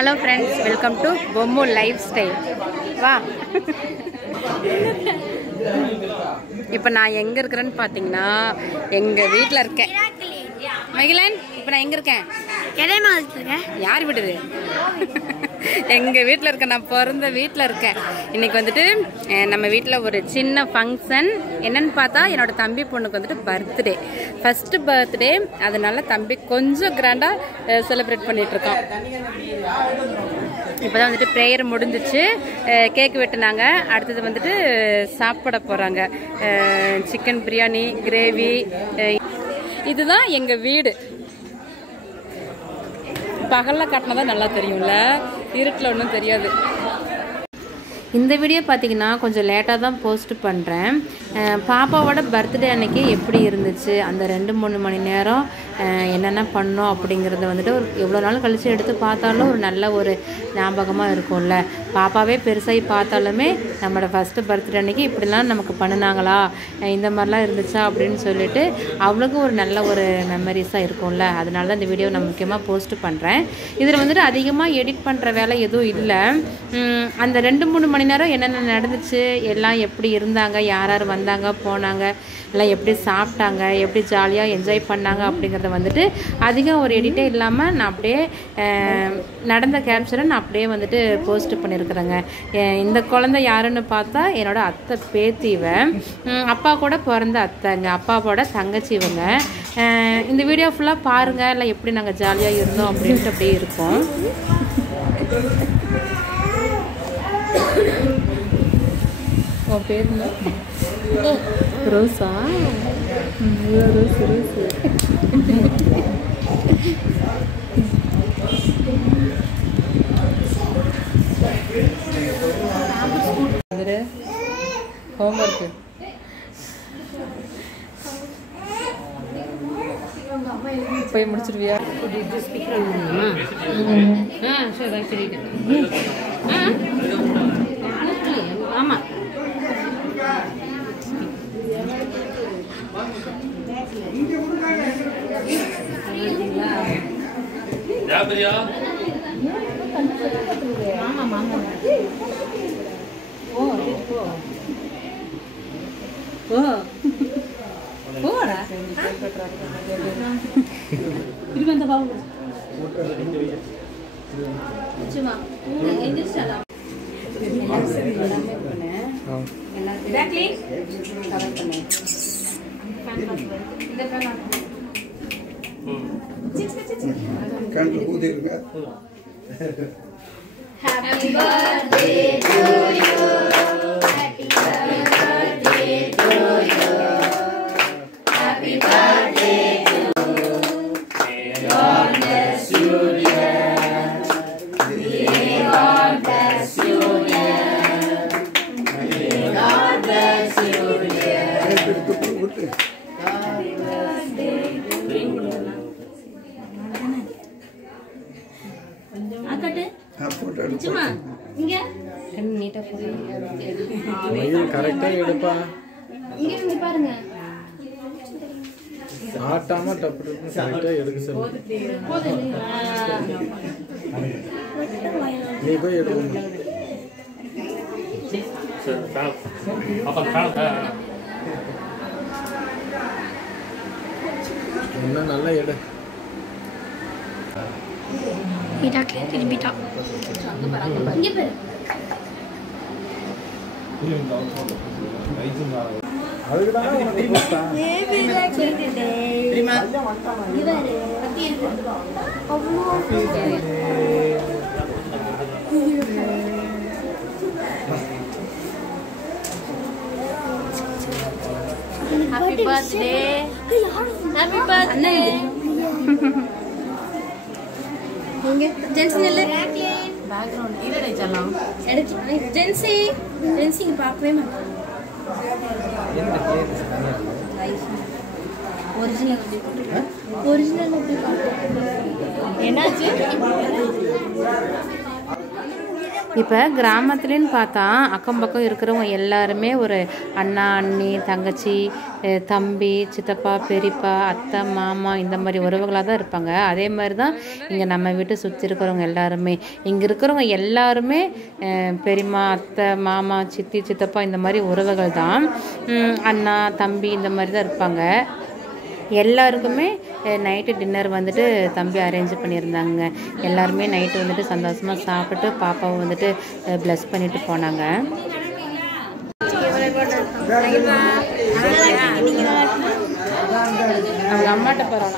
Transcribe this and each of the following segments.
Hello friends, welcome to Bommu life style. வா, இப்போ நான் எங்கே இருக்கிறேன்னு பார்த்தீங்கன்னா எங்கள் வீட்டில் இருக்கேன். மகிழன், இப்போ நான் எங்கே இருக்கேன்? யார் வீடு? எங்கள் வீட்டில் இருக்கேன். நான் பிறந்த வீட்டில் இருக்கேன். இன்றைக்கி வந்துட்டு நம்ம வீட்டில் ஒரு சின்ன ஃபங்க்ஷன். என்னன்னு பார்த்தா என்னோட தம்பி பொண்ணுக்கு வந்துட்டு பர்த்டே, ஃபஸ்ட்டு பர்த்டே. அதனால தம்பி கொஞ்சம் கிராண்டாக செலிப்ரேட் பண்ணிகிட்ருக்கோம். இப்போ தான் வந்துட்டு ப்ரேயர் முடிஞ்சிச்சு, கேக்கு வெட்டினாங்க. அடுத்தது வந்துட்டு சாப்பிட போகிறாங்க. Chicken biryani, gravy. இதுதான் எங்கள் வீடு. பகலில் காட்டினா தான் நல்லா தெரியும்ல, இருட்டில் ஒன்றும் தெரியாது. இந்த வீடியோ பார்த்தீங்கன்னா கொஞ்சம் லேட்டாக தான் போஸ்ட் பண்ணுறேன். பாப்பாவோட பர்த்டே அன்னைக்கு எப்படி இருந்துச்சு, அந்த 2-3 மணி நேரம் என்னென்ன பண்ணோம் அப்படிங்கிறத வந்துட்டு ஒரு எவ்வளோ நாள் கழித்து எடுத்து பார்த்தாலும் ஒரு நல்ல ஒரு ஞாபகமாக இருக்கும்ல. பாப்பாவே பெருசாகி பார்த்தாலுமே நம்மளோட ஃபஸ்ட்டு பர்த்டே அன்னைக்கு இப்படிலாம் நமக்கு பண்ணினாங்களா, இந்த மாதிரிலாம் இருந்துச்சா அப்படின்னு சொல்லிட்டு அவளுக்கு ஒரு நல்ல ஒரு மெமரிஸாக இருக்கும்ல. அதனால தான் இந்த வீடியோ நான் முக்கியமாக போஸ்ட் பண்ணுறேன். இதில் வந்துட்டு அதிகமாக எடிட் பண்ணுற வேலை எதுவும் இல்லை. அந்த 2-3 மணி நேரம் என்னென்ன நடந்துச்சு, எல்லாம் எப்படி இருந்தாங்க, யார் யார் வந்தாங்க போனாங்க, எல்லாம் எப்படி சாப்பிட்டாங்க, எப்படி ஜாலியாக என்ஜாய் பண்ணாங்க அப்படிங்கிறத வந்துட்டு அதிகம் ஒரு எடிட்டே இல்லாமல் நான் அப்படியே நடந்த கேப்சரை நான் அப்படியே வந்துட்டு போஸ்ட் பண்ணியிருக்கிறேங்க. இந்த குழந்தை யாருன்னு பார்த்தா என்னோட அத்தை பேத்திவ, அப்பா கூட பிறந்த அத்தைங்க, அப்பாவோட தங்கச்சி இவங்க. இந்த வீடியோ ஃபுல்லாக பாருங்கள், இல்லை எப்படி நாங்கள் ஜாலியாக இருந்தோம் அப்படின்ட்டு அப்படியே இருக்கோம். உன் பேர் என்ன? ரோஸா? Rose rose. ஹோம்ஒர்க்கு போய் முடிச்சிருவியா? ஆமாம், Happy birthday to you. Happy birthday to you. Happy birthday to you. God bless you, dear. May God bless you, dear. May God bless you, dear. Happy birthday. கரெக்டா எடுப்பா, பாருங்க. ஆட்டாம டப்பு கரெக்டா எடுக்க சொல்லு. நீ போய் எடுக்கணும். இன்னும் நல்லா எடு. Happy birthday. Happy birthday. ஜென்சி பேக்ரவுண்ட் இல்லை சொல்லலாம். ஜென்சி ஜென்சி பார்க்கவே மாட்டேன். ஒரிஜினல் ஒரிஜினல் என்னாச்சு? இப்போ கிராமத்துலேன்னு பார்த்தா அக்கம் பக்கம் இருக்கிறவங்க எல்லாருமே ஒரு அண்ணா அண்ணி தங்கச்சி தம்பி சித்தப்பா பெரியப்பா அத்தை மாமா இந்த மாதிரி உறவுகளாக தான் இருப்பாங்க. அதே மாதிரி தான் இங்கே நம்ம வீட்டை சுற்றி இருக்கிறவங்க எல்லாருமே, இங்கே இருக்கிறவங்க எல்லாருமே பெரியம்மா அத்தை மாமா சித்தி சித்தப்பா இந்த மாதிரி உறவுகள் தான். அண்ணா தம்பி இந்த மாதிரி தான் இருப்பாங்க. எல்லாருக்குமே நைட்டு டின்னர் வந்துட்டு தம்பி அரேஞ்ச் பண்ணியிருந்தாங்க. எல்லாருமே நைட்டு வந்துட்டு சந்தோஷமாக சாப்பிட்டு பாப்பாவை வந்துட்டு ப்ளஸ் பண்ணிட்டு போனாங்க. அவங்க அம்மாட்ட போகிறாங்க.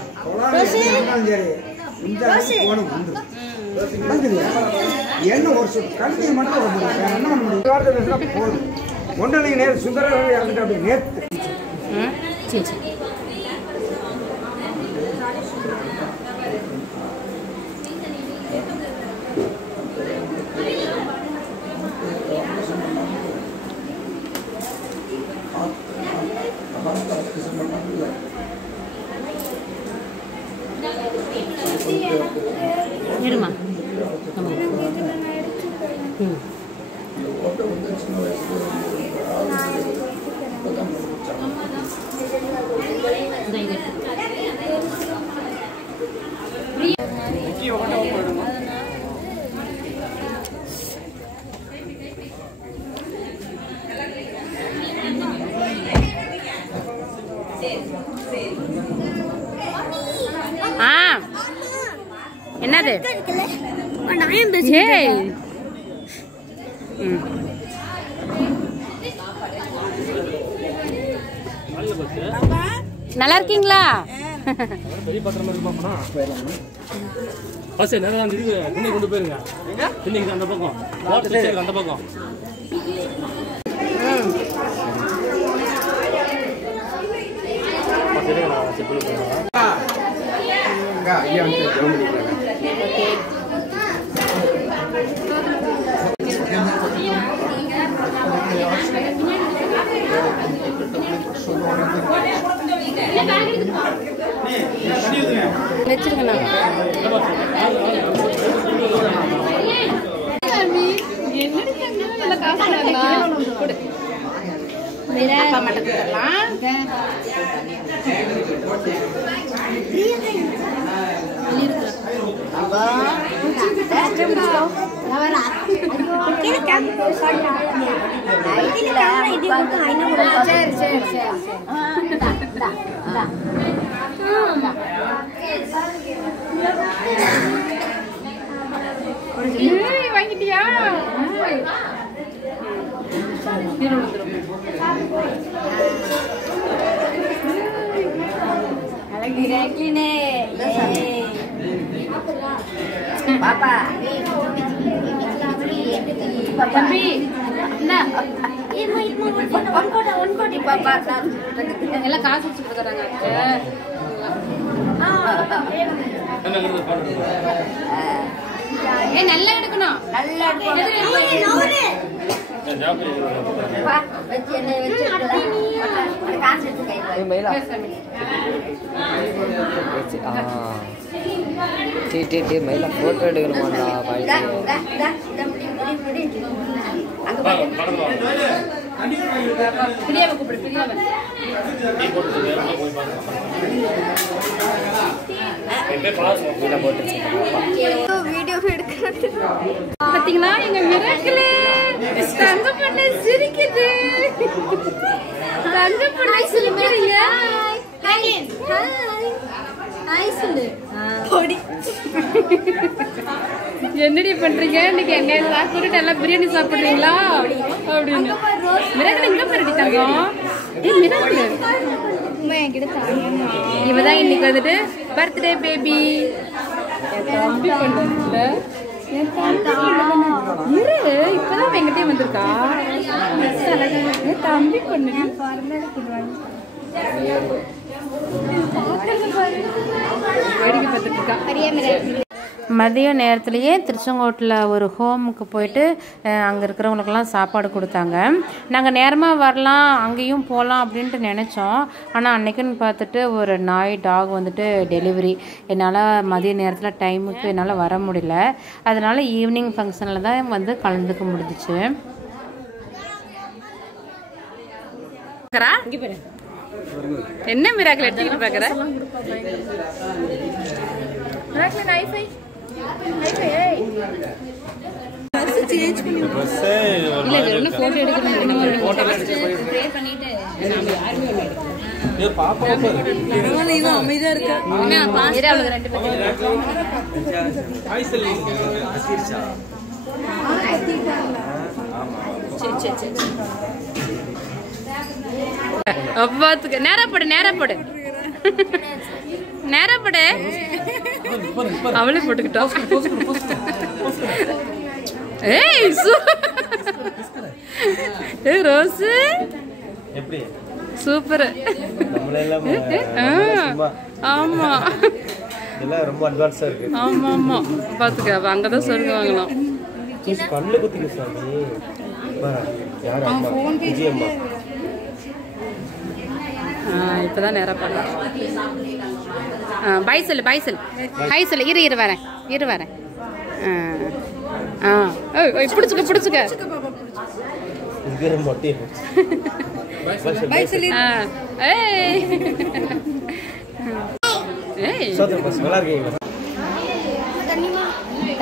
இருமா என்னது நல்லா இருக்கீங்களா? கொண்டு போயிருங்க அந்த பக்கம் அந்த பக்கம் வச்சிருக்கேன். வாங்கிட்டியா? பாப்பா தம்பி எல்லாம் காசு வச்சு கொடுக்குறாங்க. நல்லா எடுக்கணும். நல்லா போட்டோ எடுக்கணுமாடா பிரியாவை கூப்பிடு. பிரியாவை பாத்தீங்களா எங்க மிராக்கிள் தங்க பண்ண சிரிக்குது. தங்க பண்ண சிரிக்கிறீங்க. என்னடி பண்றீங்க? இன்னைக்கு எங்க சாப்பிட்டு எல்லாம் பிரியாணி சாப்பிடுறீங்களா அப்படின்னு. மிராக்கிள் எங்க போறடி தங்கம்? மிராக்கிள் இவதான் இன்னைக்கு வந்துட்டு பர்த்டே பேபி. தம்பி பண்ணல இரு, இப்பதான் எங்கிட்டே வந்திருக்கா. தம்பி பண்ணு வேடிக்கை பார்த்துட்டு இருக்கா. மதிய நேரத்துலேயே திருச்செங்கோட்டில் ஒரு ஹோமுக்கு போயிட்டு அங்கே இருக்கிறவங்களுக்கெல்லாம் சாப்பாடு கொடுத்தாங்க. நாங்கள் நேரமாக வரலாம் அங்கேயும் போகலாம் அப்படின்ட்டு நினச்சோம். ஆனால் அன்றைக்குன்னு பார்த்துட்டு ஒரு நாய் டாக் வந்துட்டு டெலிவரி. என்னால் மதிய நேரத்தில் டைமுக்கு என்னால் வர முடியல. அதனால் ஈவினிங் ஃபங்க்ஷனில் தான் வந்து கலந்துக்க முடிஞ்சிச்சு. என்ன மிராக்கிள் எடுத்துக்கிட்டு பார்க்குற? அப்பாத்துக்கு நேரப்படு நேரப்படு நேரப்படு அவளே போட்டுக்கிட்டோம். ஏய் ரோஸ் எப்படி சூப்பர். ஆமா இதெல்லாம் ரொம்ப அட்வான்ஸா இருக்கு. ஆமா ஆமா பாத்துக்க அங்கதான் சொருங்க வாங்கலாம். கண்ணு குத்திக்க சாமி. யார் அம்மா? விஜய் அம்மா. இப்பதான் நேரம் பண்ணலாம். பை சொல்லு பை சொல்லு ஹாய் சொல்லு. இரு வரேன். பிடிச்சுக்க பிடிச்சுக்க.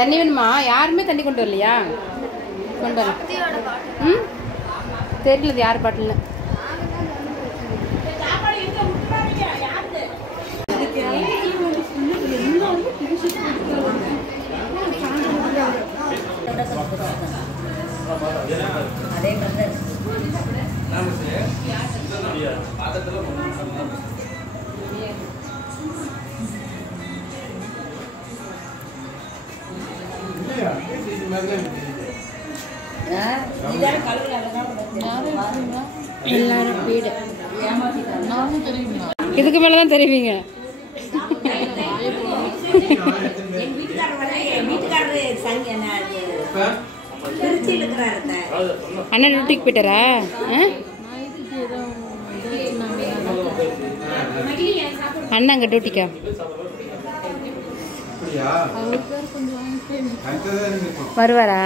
தண்ணி வேணுமா? யாருமே தண்ணி கொண்டு வரலையா? கொண்டு வர தெரியல யார் பாட்டில். எல்லாரும் வீடு இதுக்கு மேலதான் தெரிவிங்க. அண்ணன் டியூட்டிக்கு போயிட்டாரா? அண்ணா அங்க டியூட்டிக்கா? வருவாரா?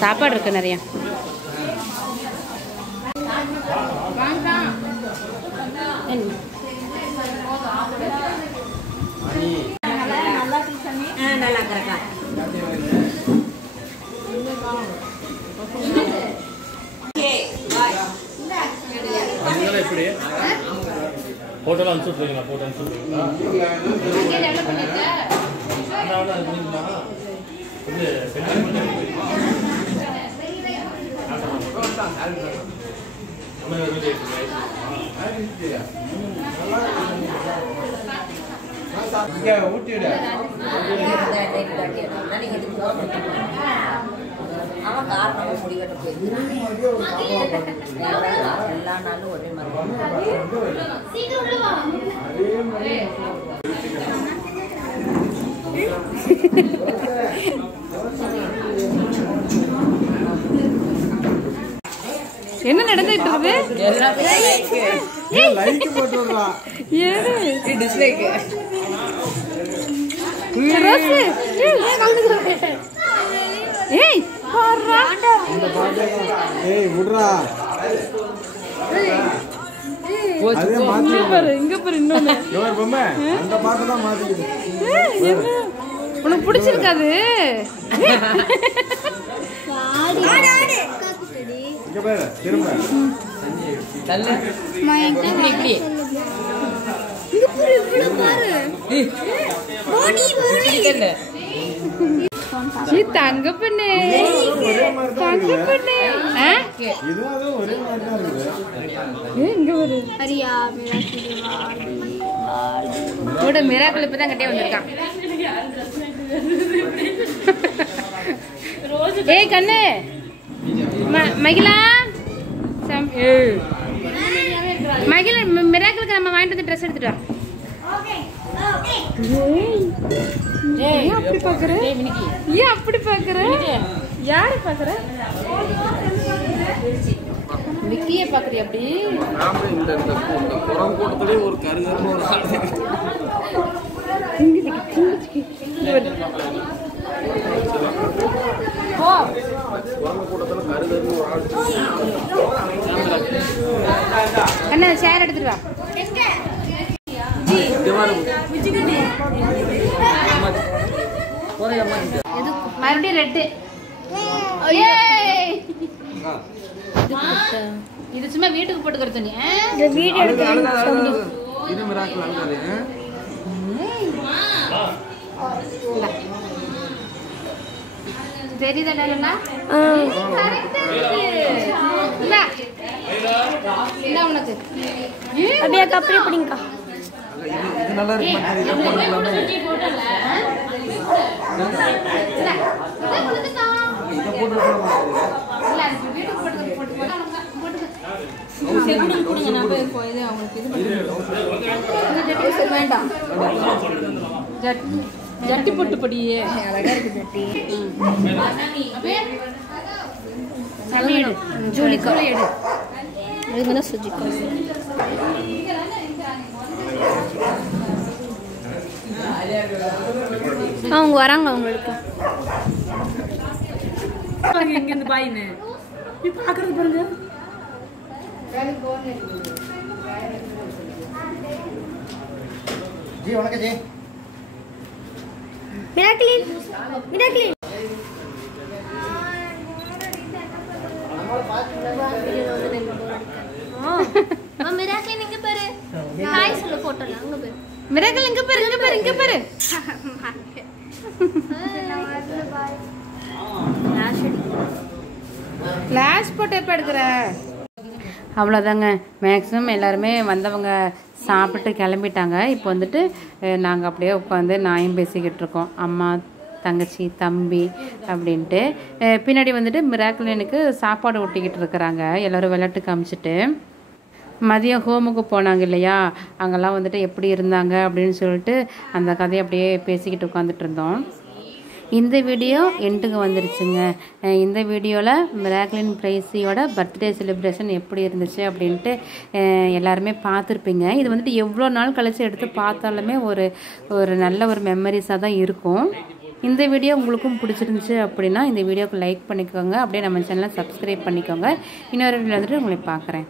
சாப்பாடு இருக்கு நிறைய. போட்டோ அனுப்பிச்சுட்ருக்கீங்களா? போட்டோ அனுப்பிச்சுட்ருக்கீங்களா? ஊட்டிவிட அவன் காரணமாக முடிவெட்ட போயிருக்கு. எல்லா நாளும் ஒரே மாதிரி. என்ன நடந்துட்டு இருக்கு? உனக்கு பிடிச்சிருக்காது? தங்க பண்ணு தங்க பண்ணு. கூட மிராக்கிள் இப்பதான் கட்டே வந்திருக்கான். ஏய் கண்ணு மகிழா மகிழ மிராக்கிளுக்கு நம்ம வாங்கிட்டு வந்து ட்ரெஸ் எடுத்துட்டு வா. ஏன் அப்படி பாக்குற? ஏன் அப்படி பாக்குற? யாரை பாக்குற? விக்கியே பாக்குறியா அப்படி? இந்த புறம் கூட்டத்திலே ஒரு கருகருன்னு ஒரு ஆள் புறம் கூட்டத்தில் கருகருன்னு ஒரு ஆள். அண்ணா சேர் எடுத்துட்டு வா. மறுபடியும் ரெட்டு. இது சும்மா வீட்டுக்கு போட்டுக்கிற துணி. இது மிராக்கிள் அழுகாது. தெரியுதா? உனக்கு அப்படியே கப்படி பிடிங்கக்கா. இது நல்லா இருக்கு. ஜட்டி போட்டு படியே அழகா இருக்கு. ஜட்டி ஜூலிக்கா எடு. இதுனா சுஜிக்கா. அவங்க வராங்க. அவங்களுக்கு இங்க இருந்து பாயின்னு பாக்குறது பாருங்க. ஜி வணக்கம் ஜி. மிராக்கிளின் மிராக்கிளின் மிராக்கிளின் இங்க பாரு. ஹாய் சொல்ல போட்டோல அங்க பாரு. மிராக்கிள் இங்க பாரு, இங்க பாரு, இங்க பாரு. ஃபிளாஷ் போட்டு எப்போ எடுக்கிற? அவ்வளோதாங்க. மேக்ஸிமம் எல்லாருமே வந்தவங்க சாப்பிட்டு கிளம்பிட்டாங்க. இப்போ வந்துட்டு நாங்கள் அப்படியே உட்காந்து நாயும் பேசிக்கிட்டு இருக்கோம். அம்மா, தங்கச்சி, தம்பி அப்படின்ட்டு. பின்னாடி வந்துட்டு மிராக்கிளுக்கு சாப்பாடு ஊட்டிக்கிட்டு இருக்கிறாங்க. எல்லோரும் விளையாட்டு காமிச்சிட்டு. மதியம் ஹோமுக்கு போனாங்க இல்லையா, அங்கெல்லாம் வந்துட்டு எப்படி இருந்தாங்க அப்படின்னு சொல்லிட்டு அந்த கதையை அப்படியே பேசிக்கிட்டு உட்காந்துட்டு இருந்தோம். இந்த வீடியோ எண்டுக்கு வந்துருச்சுங்க. இந்த வீடியோவில் மிராக்கிளின் பிரைஸியோட பர்த்டே செலிப்ரேஷன் எப்படி இருந்துச்சு அப்படின்ட்டு எல்லாருமே பார்த்துருப்பீங்க. இது வந்துட்டு எவ்வளோ நாள் கழித்து எடுத்து பார்த்தாலுமே ஒரு நல்ல ஒரு மெமரிஸாக தான் இருக்கும். இந்த வீடியோ உங்களுக்கும் பிடிச்சிருந்துச்சு அப்படின்னா இந்த வீடியோக்கு லைக் பண்ணிக்கோங்க. அப்படியே நம்ம சேனலை சப்ஸ்கிரைப் பண்ணிக்கோங்க. இன்னொரு வீடியோ வந்துட்டு உங்களை பார்க்குறேன்.